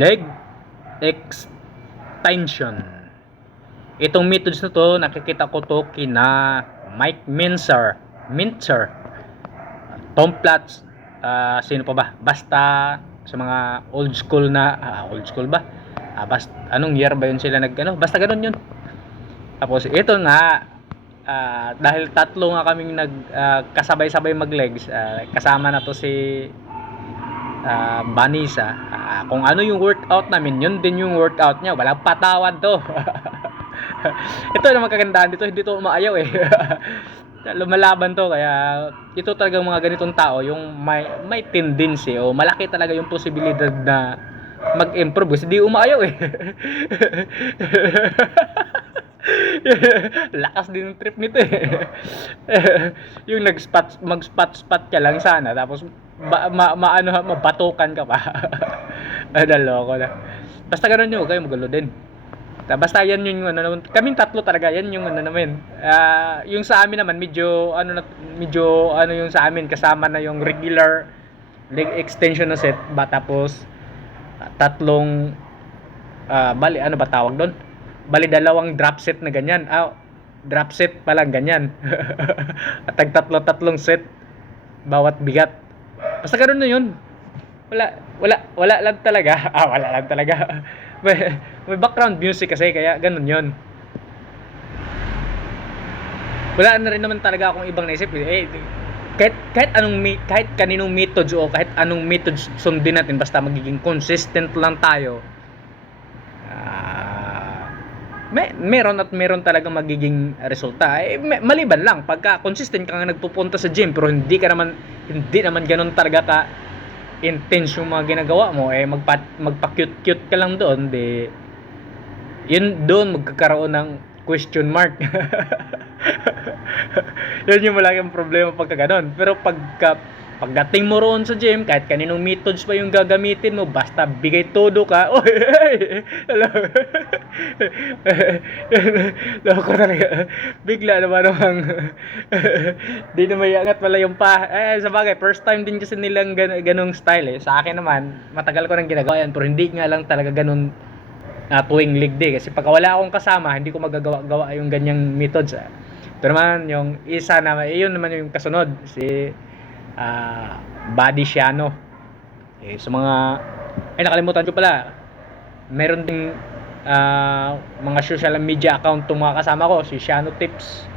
leg extension. Itong methods na to, nakikita ko to kina Mike Mincer, Tom Platz, sino pa ba? Basta sa mga old school ba? Basta anong year ba yun sila basta ganun yun. Tapos ito nga, dahil tatlo nga kaming kasabay-sabay mag-legs, kasama na to si Vanessa. Kung ano yung workout namin, yun din yung workout niya. Walang patawad to. Ito naman kagandahan dito, hindi to umaayaw eh. Lumalaban to, kaya ito talagang mga ganitong tao yung may tendency o malaki talaga yung posibilidad na mag-improve kasi di umaayaw eh. Lakas din ng trip nito eh. Yung mag-spot ka lang sana tapos mabatukan ka pa. Naloko na. Basta ganun yun, kayo magulo din. Basta yan yung kaming tatlo talaga, yan yung namin. Yung sa amin naman medyo yung sa amin kasama na yung regular leg extension na set tapos tatlong bali ano ba tawag doon? Bali dalawang drop set na ganyan. Drop set pa lang ganyan. At tatlong set bawat bigat. Basta ganoon na yun. Wala lang talaga. Wala lang talaga. May background music kasi kaya ganun yun. Wala na rin naman talaga akong ibang naisip kahit kaninong methods o kahit anong methods sundin natin basta magiging consistent lang tayo. Meron talaga magiging resulta. Maliban lang pagka consistent ka nga nagpupunta sa gym pero hindi naman ganoon talaga ka intense yung mga ginagawa mo, magpa-cute-cute ka lang doon, yun doon magkakaroon ng question mark. Yun yung malaking problema pagka ganon. Pero pagdating mo roon sa gym, kahit kaninong methods pa yung gagamitin mo, basta bigay todo ka, loko talaga. Bigla namang di na may angat pala yung sa bagay, first time din kasi nilang ganong style eh. Sa akin naman, matagal ko nang ginagawa yan, pero hindi nga lang talaga ganon tuwing leg day. Kasi pag wala akong kasama, hindi ko magagawa yung ganyang methods. Pero naman, yung isa naman, yun naman yung kasunod, si Buddy Shiano. Sa mga nakalimutan ko pala, meron ding mga social media account tong mga kasama ko, si Shiano Tips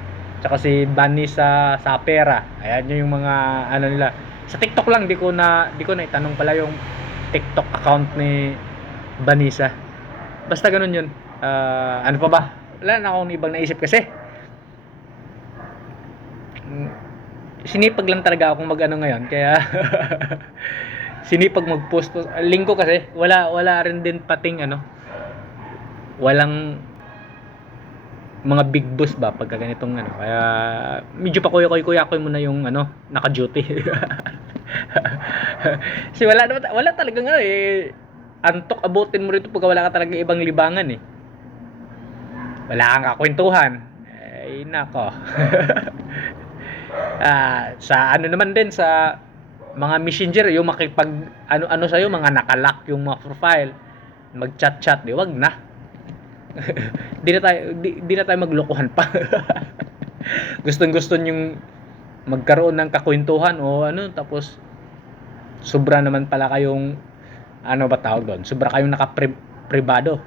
tsaka si Vanessa Sapera. Ayan yung mga nila. Sa TikTok lang di ko na itanong pala yung TikTok account ni Vanessa. Basta ganun yun. Ano pa ba? Wala na akong ibang naisip kasi sinipag lang talaga akong ngayon kaya sinipag mag-post. Linggo kasi wala rin din pating walang mga big boss ba pagka ganitong kaya medyo pa kuya muna yung naka-duty. Kasi wala talagang antok abutin mo rito pag wala ka talaga ibang libangan eh. Wala kang kakwentuhan. Nako. Sa naman din sa mga messenger yung makipag sa'yo, mga nakalock yung mga profile, mag-chat, wag na. Di na tayo maglokohan pa. Gustong-gusto yung magkaroon ng kakwentuhan o tapos sobra naman pala kayong ba tawag doon? Sobra kayong naka-privado.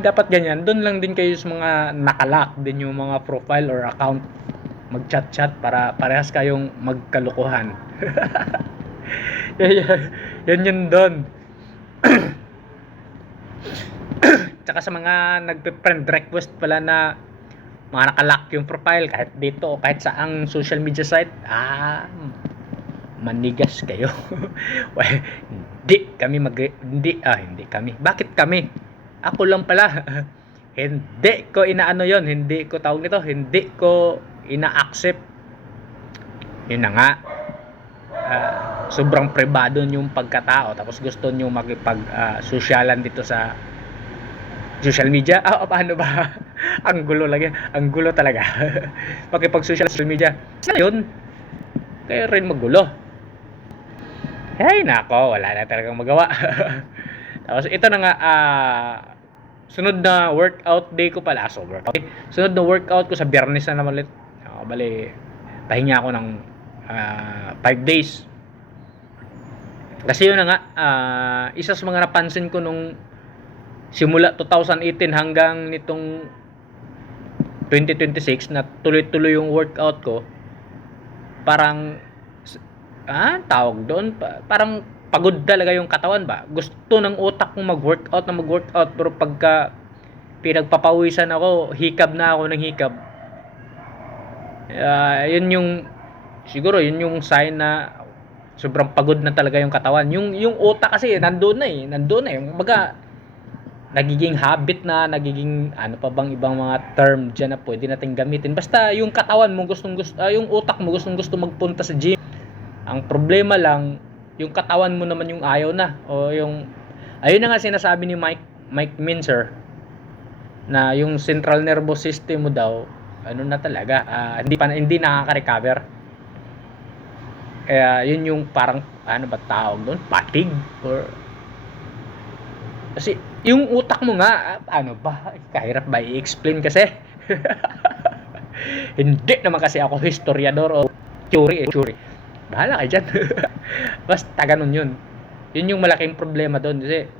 Dapat ganyan. Doon lang din kayo sa mga nakalock din yung mga profile or account, mag-chat para parehas kayong magkalukuhan. yan yun doon. Tsaka sa mga nagpe-friend request pala na mga nakalock yung profile kahit dito o kahit saang social media site, manigas kayo. Hindi kami. Bakit kami? Ako lang pala. Hindi ko yon, hindi ko tawag nito, hindi ko ina-accept. Yun na nga. Sobrang privado yung pagkatao tapos gusto nyo makipag-sosyalan dito sa social media. Paano ba? Ang gulo lagi. Ang gulo talaga. Makipag-social media. Yun. Kaya rin magulo. Ay, nako, wala na talagang magawa. Tapos ito na nga, sunod na workout day ko pala. So, workout day. Sunod na workout ko sa Biyernes na naman ulit. Bali, pahinga ako ng 5 days. Kasi yun na nga, isa sa mga napansin ko nung simula 2018 hanggang nitong 2026 na tuloy-tuloy yung workout ko, parang tawag doon, parang pagod talaga yung katawan ba. Gusto ng utak kong mag-workout pero pagka pinagpapawisan ako, hikab na ako ng hikab. Yun yung siguro yun yung sign na sobrang pagod na talaga yung katawan. Yung utak kasi nandoon na eh. Kumbaga nagiging habit na, nagiging ano pa bang ibang mga term diyan na pwede nating gamitin. Basta yung katawan mo yung utak mo gustong-gusto magpunta sa gym. Ang problema lang, yung katawan mo naman yung ayaw na. O yung, ayun na nga sinasabi ni Mike Minzer, na yung central nervous system mo daw, ano na talaga, hindi nakaka-recover. Kaya yun yung parang, ano ba tawag doon? Fatigue? Or, kasi yung utak mo nga, ano ba? Kahirap ba i-explain kasi? Hindi naman kasi ako historiador o theory. Bahala kayo dyan. Basta ganun yun. Yun yung malaking problema doon. Kasi,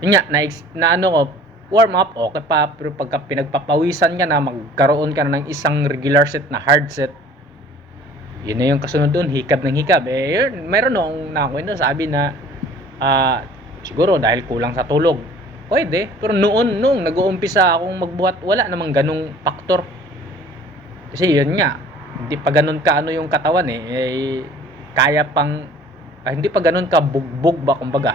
yun nga, na ano ko, warm up, okay pa. Pero pagka pinagpapawisan ka na, magkaroon ka na ng isang regular set na hard set, yun na yung kasunod doon, hikab ng hikab. Yun, meron nung nakakwento, sabi na, siguro dahil kulang sa tulog. Pwede. Pero nung nag-uumpisa akong magbuhat, wala namang ganung faktor. Kasi yun nga, hindi pa ganun ka ano yung katawan kaya pang hindi pa ganun ka bugbog ba kumbaga.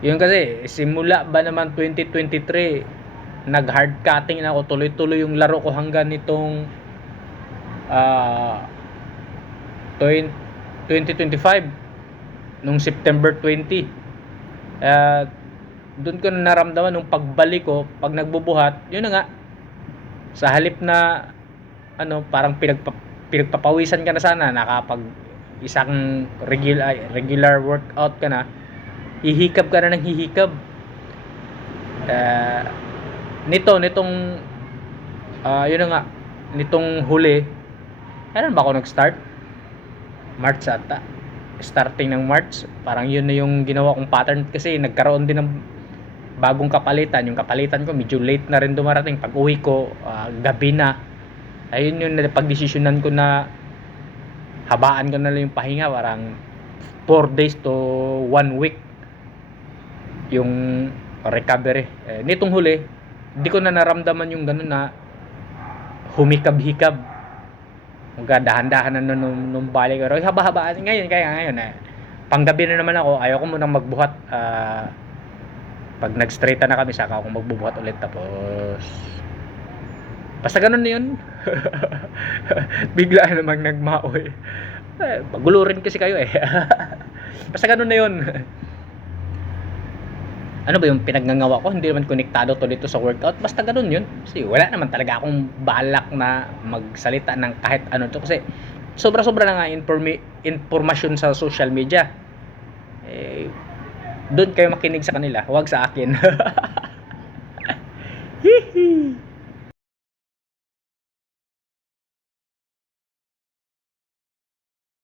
Yun kasi simula ba naman 2023 nag hard cutting na ako, tuloy-tuloy yung laro ko hanggang nitong 2025 nung September 20. Doon ko na naramdaman nung pagbalik ko, pag nagbubuhat, yun na nga, sa halip na ano, parang pinagpapawisan ka na sana, nakapag isang regular workout ka na, hihikab ka na ng hihikab. Nitong yun na nga, nitong huli, kailan ba ako nag-start? March ata. Starting ng March, parang yun na yung ginawa kong pattern kasi nagkaroon din ng bagong kapalitan. Yung kapalitan ko medyo late na rin dumarating. Pag uwi ko, gabi na. Ayun yung pagdesisyonan ko na habaan ko na lang yung pahinga, parang 4 days to 1 week yung recovery. Nitong huli, hindi ko na naramdaman yung ganun na humikab-hikab. Dahan-dahan na nung balik ko. Haba-habaan ngayon, kaya ngayon panggabi na naman ako, ayaw ko munang magbuhat. Pag nag-straight na kami, saka ako magbubuhat ulit. Tapos basta ganun na yun. Bigla namang nagmaoy. Magulo rin kasi kayo Basta ganun na yun. Ano ba yung pinagngangawa ko? Hindi naman konektado to dito sa workout. Basta ganun yun. Kasi wala naman talaga akong balak na magsalita ng kahit ano to. Kasi sobra-sobra na nga informasyon sa social media. Doon kayo makinig sa kanila. Huwag sa akin. Hihi.